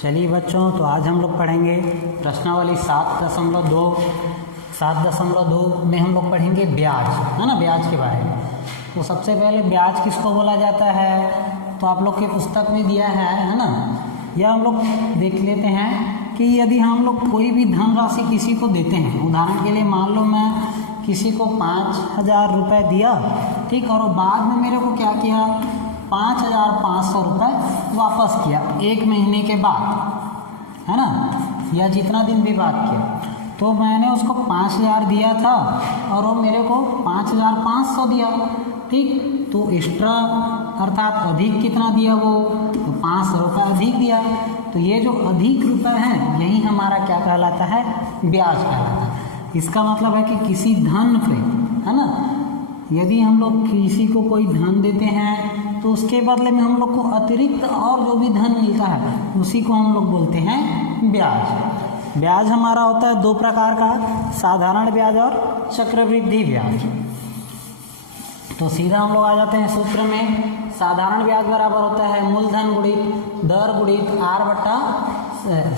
चलिए बच्चों, तो आज हम लोग पढ़ेंगे प्रश्नावली 7.2 में हम लोग पढ़ेंगे ब्याज, है ना, ब्याज के बारे में। तो सबसे पहले ब्याज किसको बोला जाता है, तो आप लोग के पुस्तक में दिया है ना। यह हम लोग देख लेते हैं कि यदि हम लोग कोई भी धनराशि किसी को देते हैं, उदाहरण के लिए मान लो मैं किसी को 5,000 रुपये दिया, ठीक, और बाद में मेरे को क्या किया, 5,500 रुपये वापस किया 1 महीने के बाद, है ना, या जितना दिन भी बात किया। तो मैंने उसको 5,000 दिया था और वो मेरे को 5,500 दिया, ठीक। तो एक्स्ट्रा अर्थात अधिक कितना दिया वो, तो 500 रुपये अधिक दिया। तो ये जो अधिक रुपये हैं यही हमारा क्या कहलाता है, ब्याज कहलाता है। इसका मतलब है कि किसी धन पे, है ना, यदि हम लोग किसी को कोई धन देते हैं तो उसके बदले में हम लोग को अतिरिक्त और जो भी धन मिलता है उसी को हम लोग बोलते हैं ब्याज। ब्याज हमारा होता है 2 प्रकार का, साधारण ब्याज और चक्रवृद्धि ब्याज। तो सीधा हम लोग आ जाते हैं सूत्र में। साधारण ब्याज बराबर होता है मूलधन गुणित दर गुणित r बटा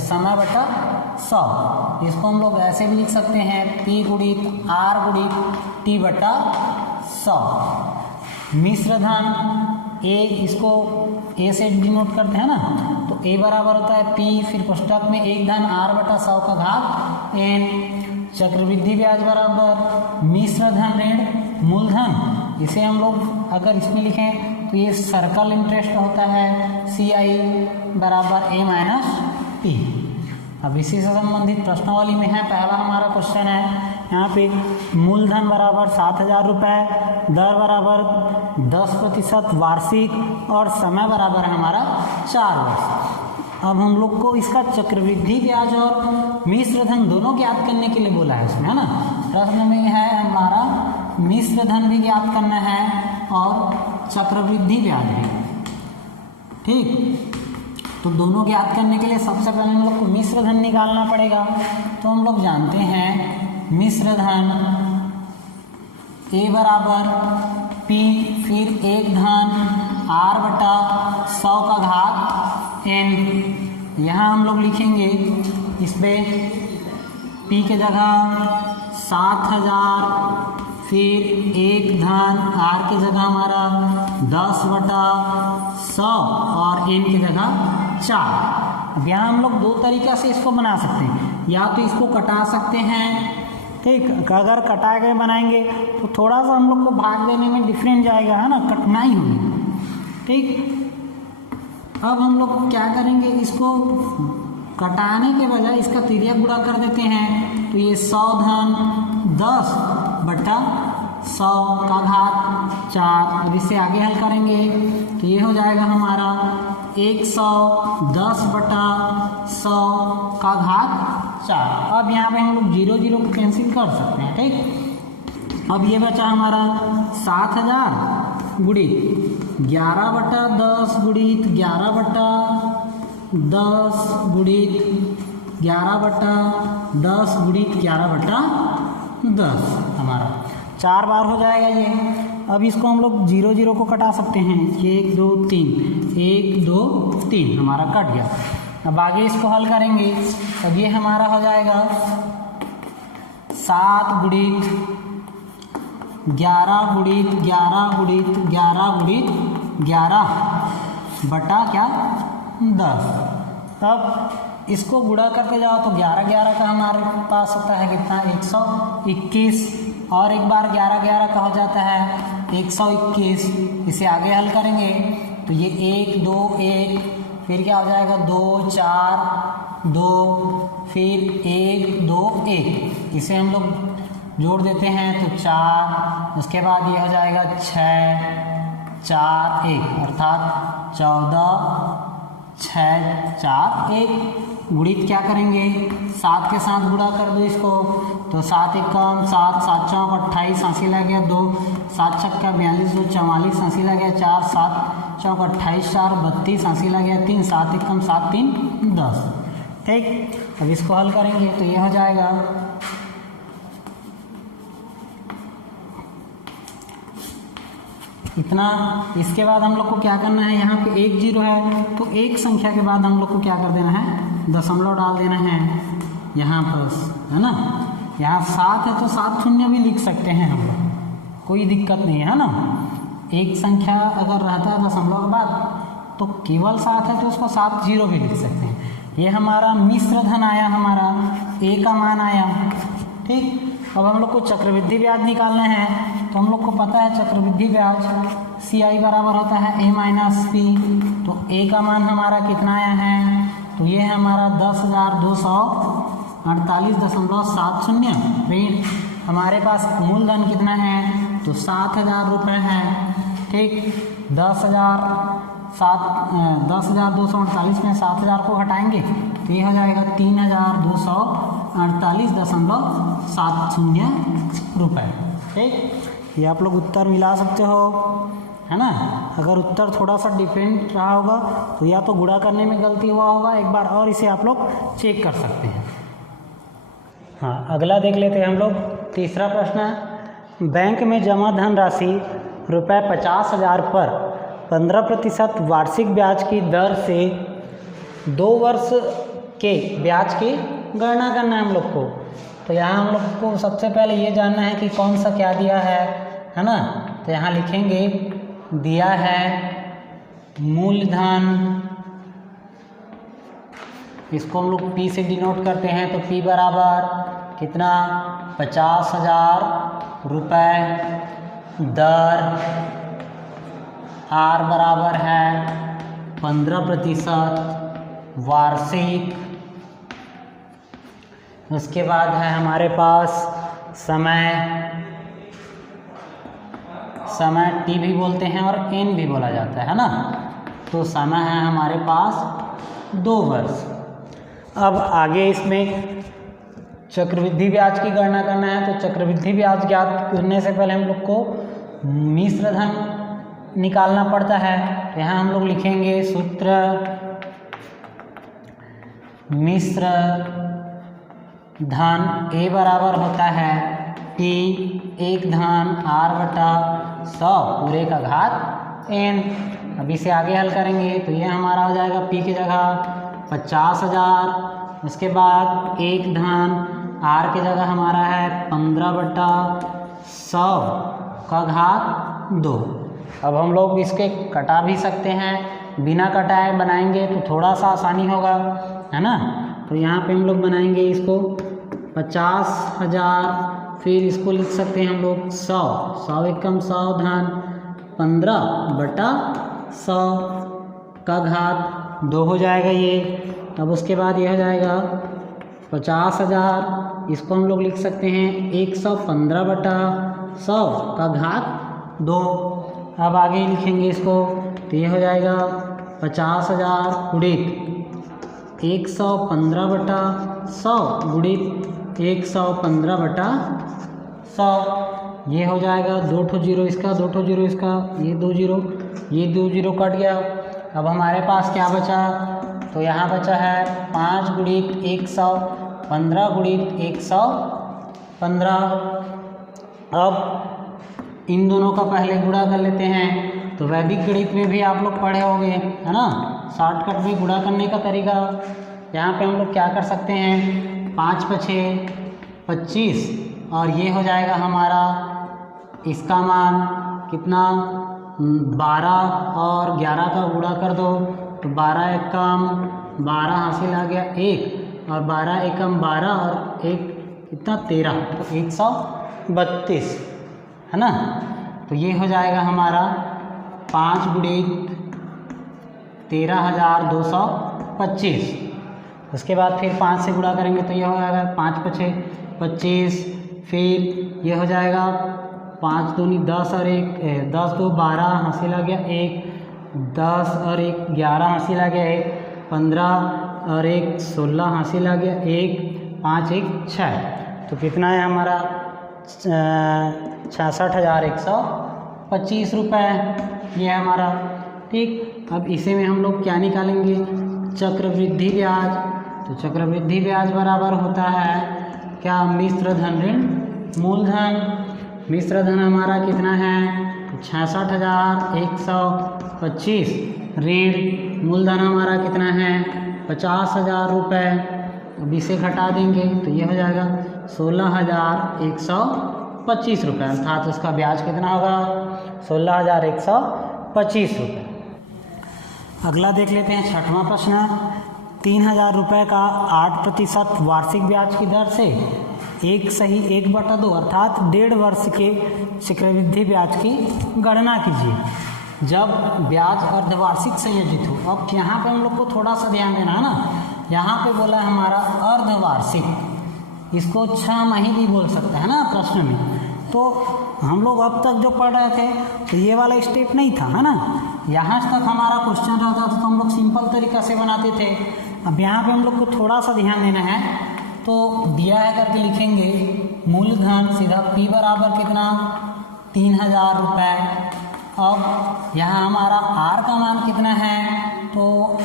समय बटा 100। इसको हम लोग ऐसे भी लिख सकते हैं P गुणित R गुणित T बटा 100। मिश्र धन A, इसको A से डिनोट करते हैं ना, तो A बराबर होता है P, फिर पुस्तक में 1 धन R बटा 100 का घात n। चक्रवृद्धि ब्याज बराबर मिश्र धन ऋण मूलधन, इसे हम लोग अगर इसमें लिखें तो ये सर्कल इंटरेस्ट होता है CI बराबर A माइनस P। अब इसी से संबंधित प्रश्नावली में है, पहला हमारा क्वेश्चन है यहाँ पे मूलधन बराबर 7,000 रुपये, दर बराबर 10% वार्षिक और समय बराबर हमारा 4 वर्ष। अब हम लोग को इसका चक्रवृद्धि ब्याज और मिश्र धन दोनों ज्ञात करने के लिए बोला है इसमें, है ना। प्रश्न में है हमारा मिश्र धन भी ज्ञात करना है और चक्रवृद्धि ब्याज भी, ठीक। तो दोनों ज्ञात करने के लिए सबसे पहले हम लोग को मिश्र धन निकालना पड़ेगा। तो हम लोग जानते हैं मिश्र धन A बराबर P, फिर 1 धन R बटा 100 का घात n। यहाँ हम लोग लिखेंगे इस पे P के जगह 7,000, फिर 1 धन R की जगह हमारा 10 बटा 100 और n की जगह 4। अब यहाँ हम लोग 2 तरीक़ा से इसको बना सकते हैं, या तो इसको कटा सकते हैं, ठीक। अगर कटा के बनाएंगे तो थोड़ा सा हम लोग को भाग देने में डिफरेंट जाएगा, है ना, कठिनाई होगी, ठीक। अब हम लोग क्या करेंगे, इसको कटाने के बजाय इसका तिर्यक गुणा कर देते हैं। तो ये 100 धन 10 बटा 100 का घात 4। अब इसे आगे हल करेंगे तो ये हो जाएगा हमारा 110 बटा 100 का घात 4। अब यहाँ पे हम लोग 0 को कैंसिल कर सकते हैं, ठीक। अब ये बचा हमारा 7,000 गुणित 11 बटा 10 गुणित 11 बटा 10 गुणित 11 बटा 10 गुणित 11 बटा 10 हमारा 4 बार हो जाएगा ये। अब इसको हम लोग 0 को कटा सकते हैं, 1 2 3, 1 2 3 हमारा कट गया। अब आगे इसको हल करेंगे तब ये हमारा हो जाएगा 7 गुणित 11 गुणित 11 गुणित 11 गुणित 11 बटा क्या 10। तब इसको गुणा करते जाओ तो 11 का हमारे पास होता है कितना, 121, और एक बार 11 का हो जाता है 121। इसे आगे हल करेंगे तो ये 1 2 1, फिर क्या हो जाएगा 2 4 2, फिर 1 2 1। इसे हम लोग जोड़ देते हैं तो 4, उसके बाद ये हो जाएगा 6 4 1 अर्थात 14 6 4 1। गुणित क्या करेंगे, 7 के साथ गुणा कर दो इसको, तो 7 एकम 7, 7 चौक 28, 80 लग गया 2, 7 छक्का 42, 2 44, 80 लग गया 4, 7 चौक 28, 4 32, 80 लग गया 3, 7 एकम 7 3 10, ठीक। अब इसको हल करेंगे तो ये हो जाएगा 1 इतना। इसके बाद हम लोग को क्या करना है, यहाँ पे 1 0 है तो एक संख्या के बाद हम लोग को क्या कर देना है, दशमलव डाल देना है यहाँ पर, है ना। यहाँ 7 है तो 7 शून्य भी लिख सकते हैं हम लोग, कोई दिक्कत नहीं है ना। एक संख्या अगर रहता है दशमलव के बाद तो केवल 7 है तो उसको 7 0 भी लिख सकते हैं। ये हमारा मिश्र धन आया, हमारा ए का मान आया, ठीक। अब हम लोग को चक्रवृद्धि ब्याज निकालना है तो हम लोग को पता है चक्रवृद्धि ब्याज CI बराबर होता है A माइनस P। तो A का मान हमारा कितना आया है, तो ये है हमारा 10,248.70 ऋण। हमारे पास मूलधन कितना है, तो 7,000 रुपये है, ठीक। 10,248 में 7,000 को हटाएंगे तो ये हो जाएगा 3,248.70 रुपये, ठीक। ये आप लोग उत्तर मिला सकते हो, है ना। अगर उत्तर थोड़ा सा डिफरेंट रहा होगा तो या तो गुणा करने में गलती हुआ होगा, एक बार और इसे आप लोग चेक कर सकते हैं। हाँ, अगला देख लेते हैं हम लोग। तीसरा प्रश्न है, बैंक में जमा धन राशि रुपये 50,000 पर 15% वार्षिक ब्याज की दर से 2 वर्ष के ब्याज की गणना करना है हम लोग को। तो यहाँ हम लोग को सबसे पहले ये जानना है कि कौन सा क्या दिया है ना। तो यहाँ लिखेंगे, दिया है मूलधन, इसको हम लोग P से डिनोट करते हैं। तो P बराबर कितना, 50,000 रुपये, दर R बराबर है 15% वार्षिक। उसके बाद है हमारे पास समय T भी बोलते हैं और N भी बोला जाता है ना। तो समय है हमारे पास 2 वर्ष। अब आगे इसमें चक्रवृद्धि ब्याज की गणना करना है। तो चक्रवृद्धि ब्याज ज्ञात करने से पहले हम लोग को मिश्र धन निकालना पड़ता है। तो यहाँ हम लोग लिखेंगे सूत्र, मिश्र धन A बराबर होता है T 1 धन R/100 पूरे का घात N। अब इसे आगे हल करेंगे तो ये हमारा हो जाएगा P की जगह 50,000, उसके बाद 1 धन R की जगह हमारा है 15/100 का घात 2। अब हम लोग इसके कटा भी सकते हैं, बिना कटाए बनाएंगे तो थोड़ा सा आसानी होगा, है ना। तो यहाँ पे हम लोग बनाएंगे इसको 50,000, फिर इसको लिख सकते हैं हम लोग 100 एकम 100 धन 15/100 का घात 2 हो जाएगा ये। अब उसके बाद ये हो जाएगा 50,000, इसको हम लोग लिख सकते हैं 115/100 का घात 2। अब आगे लिखेंगे इसको तो ये हो जाएगा 50,000 गुणित 115/100 गुणित 115/100, ये हो जाएगा 2 ठो जीरो इसका, 2 ठो जीरो इसका, ये 2 जीरो, ये 2 जीरो कट गया। अब हमारे पास क्या बचा, तो यहाँ बचा है 5 गुणित 100, 15 गुणित 115। अब इन दोनों का पहले गुणा कर लेते हैं। तो वैदिक गणित में भी आप लोग पढ़े होंगे, है ना, शॉर्टकट में गुणा करने का तरीका। यहाँ पे हम लोग क्या कर सकते हैं, 5 × 6 = 25 और ये हो जाएगा हमारा इसका मान कितना, 12 और 11 का गुणा कर दो तो 12 एकम 12 हासिल आ गया 1, और 12 एकम 12 और 1 कितना 13, तो 132, है ना। तो ये हो जाएगा हमारा 5 गुणित 13,225। उसके बाद फिर 5 से गुणा करेंगे तो ये हो जाएगा 5 × 6 = 25, फिर ये हो जाएगा 5 दूनी 10 और 1 10 2 12 हासिल आ गया 1, 10 और 1 11 हासिल आ गया 1, 15 और 1 16 हासिल आ गया 1, 5 1 6। तो कितना है हमारा 66,125 रुपये, ये है हमारा, ठीक। अब इसे में हम लोग क्या निकालेंगे, चक्रवृद्धि ब्याज। तो चक्रवृद्धि ब्याज बराबर होता है क्या, मिश्र धन ऋण मूलधन। मिश्र धन हमारा कितना है, तो 66,125। ऋण मूलधन हमारा कितना है 50,000 रुपये। अब इसे घटा देंगे तो ये हो जाएगा 16,125 रुपये, अर्थात उसका ब्याज कितना होगा 16,125 रुपये। अगला देख लेते हैं 6वां प्रश्न। 3,000 रुपये का 8% वार्षिक ब्याज की दर से 1/2 अर्थात 1.5 वर्ष के चक्रवृद्धि ब्याज की गणना कीजिए जब ब्याज अर्धवार्षिक संयोजित हो। अब यहाँ पे हम लोग को थोड़ा सा ध्यान देना है ना, यहाँ पे बोला है हमारा अर्धवार्षिक, इसको 6 माही भी बोल सकते हैं ना प्रश्न में। तो हम लोग अब तक जो पढ़ रहे थे तो ये वाला स्टेप नहीं था, है ना। यहाँ तक हमारा क्वेश्चन रहता था तो हम लोग सिंपल तरीका से बनाते थे। अब यहाँ पे हम लोग को थोड़ा सा ध्यान देना है, तो दिया है करके लिखेंगे मूलधन सीधा P बराबर कितना 3,000 रुपये। अब यहाँ हमारा R का मान कितना है, तो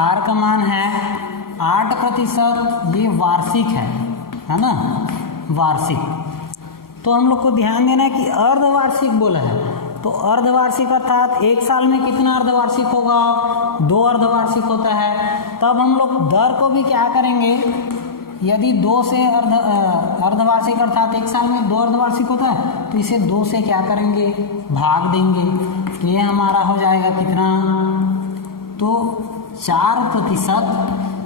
R का मान है 8%, ये वार्षिक है ना, वार्षिक। तो हम लोग को ध्यान देना है कि अर्धवार्षिक बोला है, तो अर्धवार्षिक अर्थात 1 साल में कितना अर्धवार्षिक होगा 2 अर्धवार्षिक होता है। तब हम लोग दर को भी क्या करेंगे, यदि 2 से अर्धवार्षिक अर्थात 1 साल में 2 अर्धवार्षिक होता है तो इसे 2 से क्या करेंगे भाग देंगे, तो ये हमारा हो जाएगा कितना, तो 4%।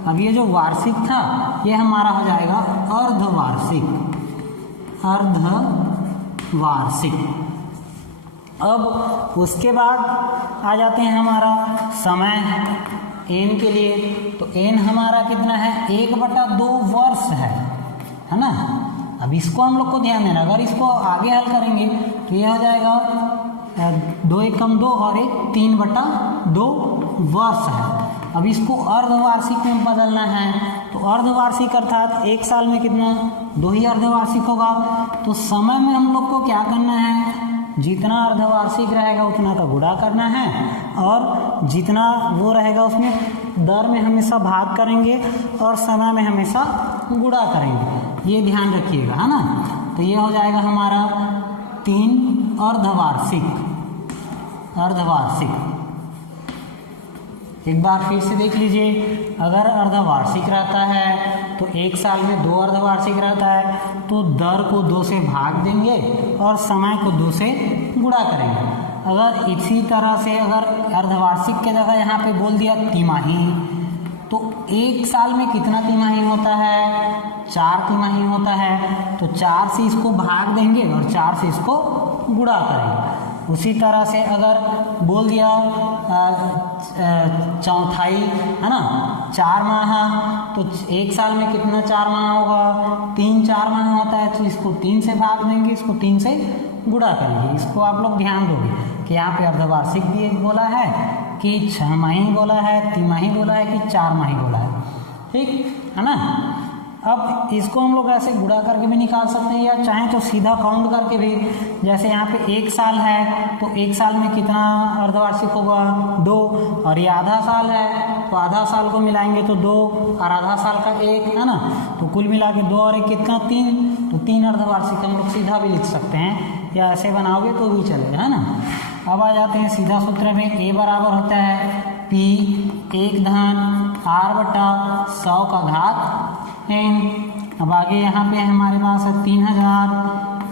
अब ये जो वार्षिक था ये हमारा हो जाएगा अर्धवार्षिक, अर्धवार्षिक। अब उसके बाद आ जाते हैं हमारा समय n के लिए, तो n हमारा कितना है 1/2 वर्ष है ना। अब इसको हम लोग को ध्यान देना, अगर इसको आगे हल करेंगे तो ये हो जाएगा 2 एकम 2 और 1 3/2 वर्ष है। अब इसको अर्धवार्षिक में बदलना है, तो अर्धवार्षिक अर्थात 1 साल में कितना 2 ही अर्धवार्षिक होगा। तो समय में हम लोग को क्या करना है, जितना अर्धवार्षिक रहेगा उतना का गुणा करना है, और जितना वो रहेगा उसमें दर में हमेशा भाग करेंगे और समय में हमेशा गुणा करेंगे, ये ध्यान रखिएगा, है ना। तो ये हो जाएगा हमारा 3 अर्धवार्षिक। अर्धवार्षिक एक बार फिर से देख लीजिए, अगर अर्धवार्षिक रहता है तो 1 साल में 2 अर्धवार्षिक रहता है, तो दर को 2 से भाग देंगे और समय को 2 से गुणा करेंगे। अगर इसी तरह से अगर अर्धवार्षिक के जगह यहाँ पे बोल दिया तिमाही, तो 1 साल में कितना तिमाही होता है 4 तिमाही होता है, तो 4 से इसको भाग देंगे और 4 से इसको गुणा करेंगे। उसी तरह से अगर बोल दिया चौथाई, है ना, 4 माह, तो 1 साल में कितना 4 माह होगा 3 4 माह होता है, तो इसको 3 से भाग देंगे, इसको 3 से गुणा करेंगे। इसको आप लोग ध्यान दोगे कि यहाँ पे अर्धवार्षिक भी बोला है कि 6 माही बोला है, तिमाही बोला है कि 4 माही बोला है, ठीक है ना। अब इसको हम लोग ऐसे गुणा करके भी निकाल सकते हैं, या चाहें तो सीधा काउंट करके भी, जैसे यहाँ पे 1 साल है तो 1 साल में कितना अर्धवार्षिक होगा 2, और ये आधा साल है तो आधा साल को मिलाएंगे तो 2 और आधा साल का 1, है ना। तो कुल मिला के 2 और 1 कितना 3, तो 3 अर्धवार्षिक हम लोग सीधा भी लिख सकते हैं, या ऐसे बनाओगे तो भी चलेगा, है ना। अब आ जाते हैं सीधा सूत्र में, A बराबर होता है P 1/r/100 n। अब आगे यहाँ पे हमारे पास है 3,000,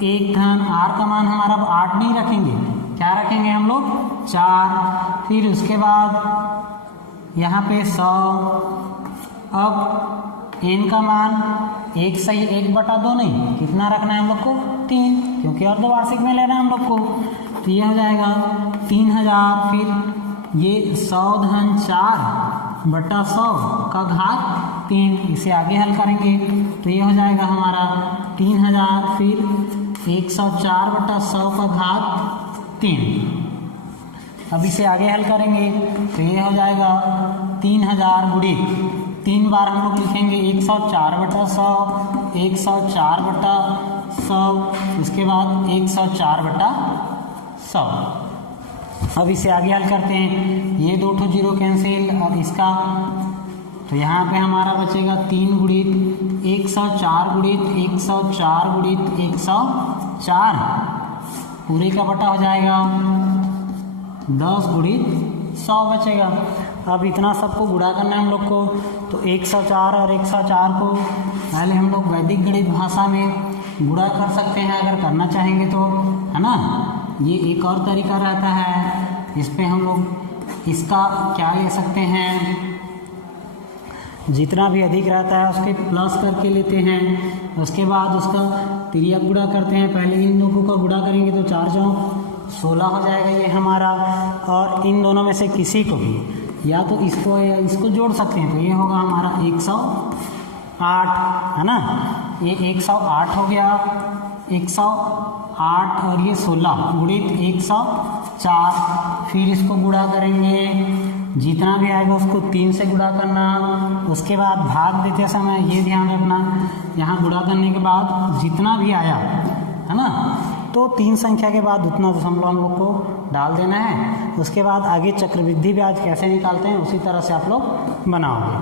1 धन R का मान हमारा 8 नहीं रखेंगे, क्या रखेंगे हम लोग 4। फिर उसके बाद यहाँ पे 100। अब n का मान 1 सही 1/2 नहीं, कितना रखना है हम लोग को 3, क्योंकि अर्धवार्षिक में लेना है हम लोग को। तो ये हो जाएगा 3,000, फिर ये 100 धन 4/100 का घात 3, इसे आगे हल करेंगे तो ये हो जाएगा हमारा 3,000, फिर 104/100 का घात 3। अब इसे आगे हल करेंगे तो ये हो जाएगा 3,000 गुणित 3 बार हम लोग लिखेंगे 104/100, 104/100, उसके बाद 104/100। अब इसे आगे हल करते हैं, ये 2 जीरो कैंसिल, और इसका तो यहाँ पे हमारा बचेगा 3 गुणित 104 गुणित 104 गुणित 104, पूरे का बटा हो जाएगा 10 गुणित 100 बचेगा। अब इतना सबको गुणा करना है हम लोग को, तो 104 और 104 को पहले हम लोग वैदिक गणित भाषा में गुणा कर सकते हैं अगर करना चाहेंगे तो, है ना। ये एक और तरीका रहता है, इस पे हम लोग इसका क्या ले सकते हैं, जितना भी अधिक रहता है उसके प्लस करके लेते हैं, उसके बाद उसका तिर्यक गुणा करते हैं। पहले इन लोगों का गुणा करेंगे तो 4 चौक 16 हो जाएगा ये हमारा, और इन दोनों में से किसी को भी या तो इसको या इसको जोड़ सकते हैं, तो ये होगा हमारा 108, है ना। ये 108 हो गया, 108 और ये 16 गुणित 104। फिर इसको गुणा करेंगे, जितना भी आएगा उसको 3 से गुणा करना। उसके बाद भाग देते समय ये ध्यान रखना, यहाँ गुणा करने के बाद जितना भी आया, है ना, तो 3 संख्या के बाद उतना दशमलव हम लोग को डाल देना है। उसके बाद आगे चक्रवृद्धि ब्याज कैसे निकालते हैं उसी तरह से आप लोग बनाओगे।